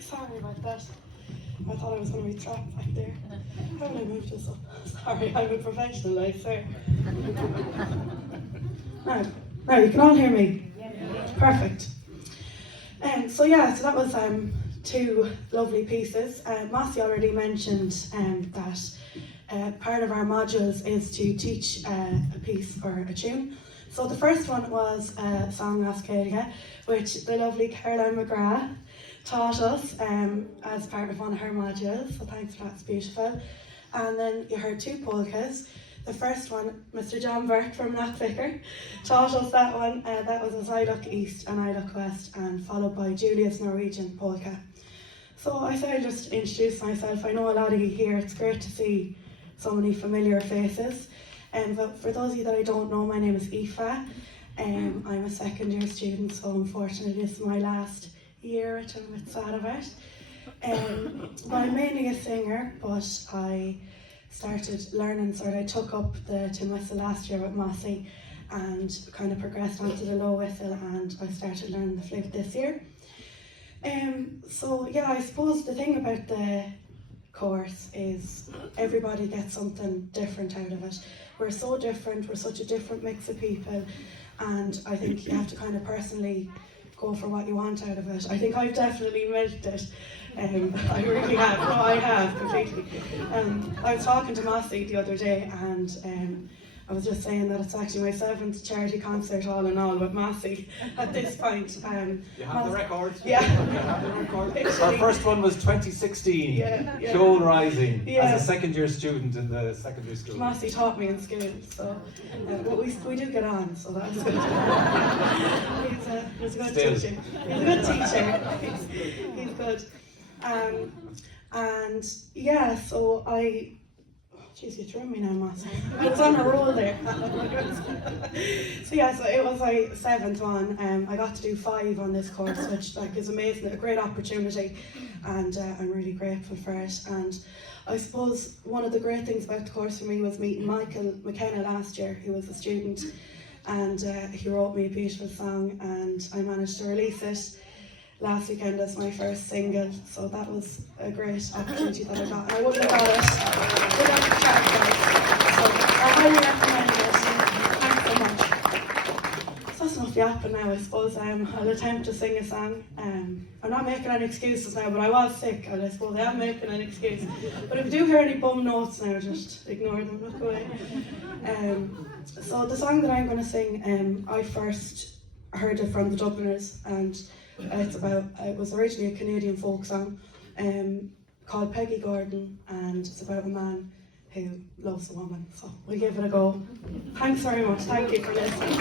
Sorry about that. I thought I was going to be trapped back there. How did I move this up? Sorry, I'm a professional, I swear. Now, you can all hear me? Perfect. So that was two lovely pieces. Mossy already mentioned that part of our modules is to teach a piece or a tune. So the first one was a song as Ceol Ó Chroí, which the lovely Caroline McGrath taught us as part of one of her modules, so thanks for that, it's beautiful. And then you heard two polkas. The first one, Mr. John Burke from Knockvicker taught us that one. That was as I Look East and I Look West, and followed by Julia's Norwegian polka. So I said I'd just introduce myself. I know a lot of you here, it's great to see so many familiar faces. But for those of you that I don't know, my name is Aoife. I'm a second year student, so unfortunately this is my last year, which I'm a bit sad about. But I'm mainly a singer, but I started learning, I took up the tin whistle last year with Mossy and kind of progressed onto the low whistle, and I started learning the flute this year. I suppose the thing about the course is everybody gets something different out of it. We're so different, we're such a different mix of people, and I think you have to kind of personally go for what you want out of it. I think I've definitely milked it. I really have. No, I have completely. I was talking to Mossy the other day, and I was just saying that it's actually my 7th charity concert all in all with Mossy at this point. You have the record? Yeah. You have the record? Our first one was 2016, Ceol Rising, as a second year student in the secondary school. Mossy taught me in school, so we do get on, so that's good. He's a good teacher. He's a good teacher. He's good. So I... Jeez, you threw me now, Mossy. I was on a roll there. So it was my 7th one. I got to do 5 on this course, which is amazing, a great opportunity, and I'm really grateful for it. And I suppose one of the great things about the course for me was meeting Michael McKenna last year, who was a student, and he wrote me a beautiful song, and I managed to release it last weekend as my first single, so that was a great opportunity that I got, and I wouldn't have got it without the track guys. So I highly recommend it. Thanks so much. So that's enough yapping now, I suppose. I'll attempt to sing a song. I'm not making any excuses now, but I was sick, and I suppose I am making an excuse. But if you do hear any bum notes now, just ignore them, look away. So the song that I'm going to sing, I first heard it from the Dubliners, and it was originally a Canadian folk song called Peggy Gordon, and it's about a man who loves a woman, so we'll give it a go. Thanks very much, thank you for listening.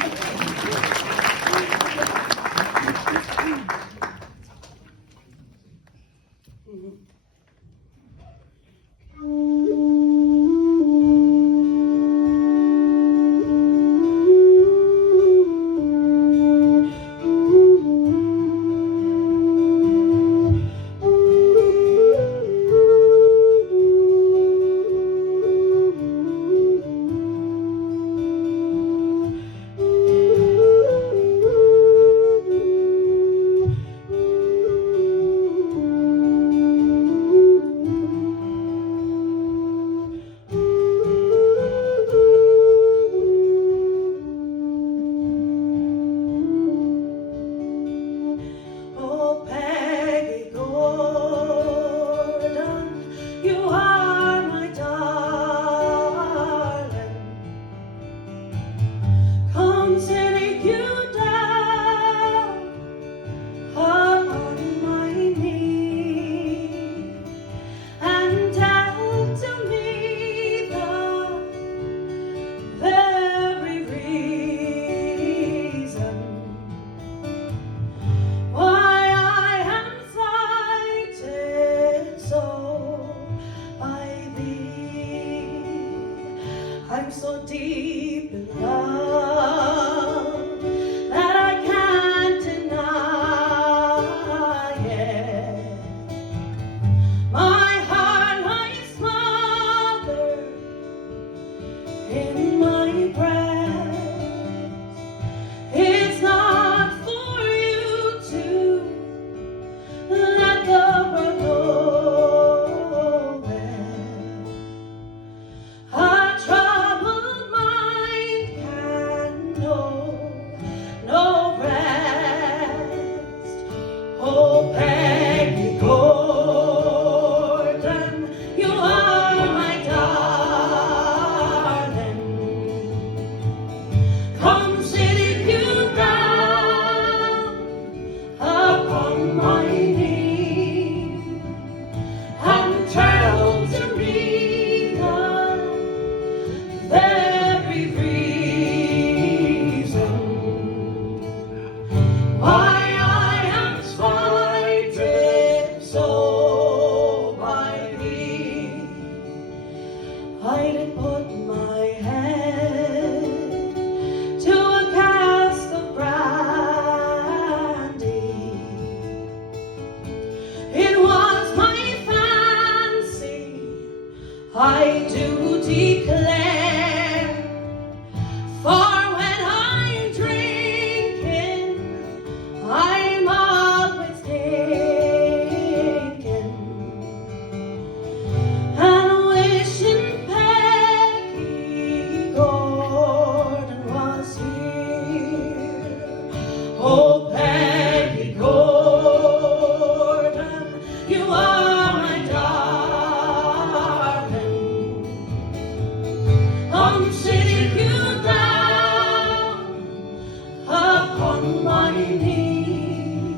upon my knee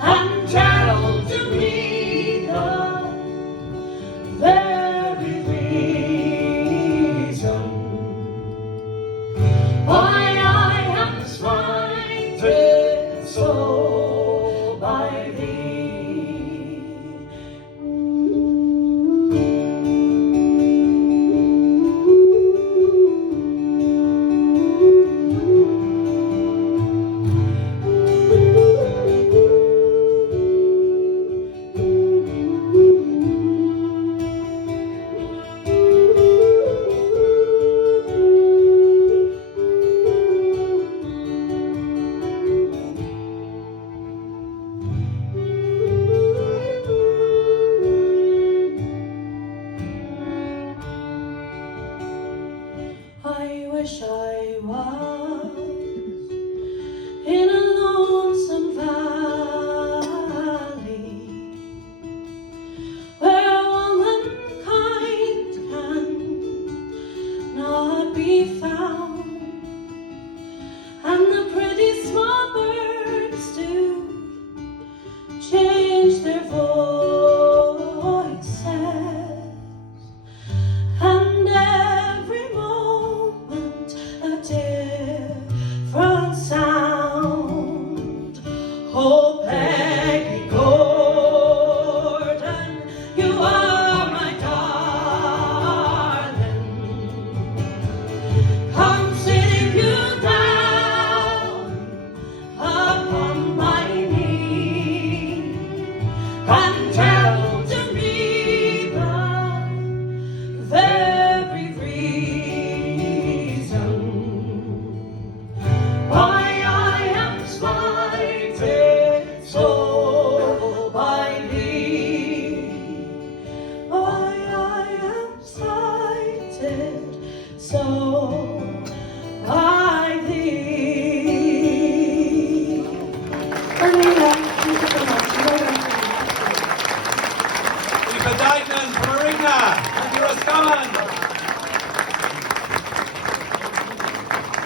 and tell to me the very reason why I am slighted so by thee. I wish I was in a lonesome valley where womankind can not be found, and the pretty small birds do change their voices, and every moment a different sound. Oh, Peggy Gordon, you are my darling. Come sitting you down upon my knee and tell to me the very reason why I am slighted so by thee. Why I am slighted so by thee. Aoife Duignan from Arena. Thank you, Roscommon.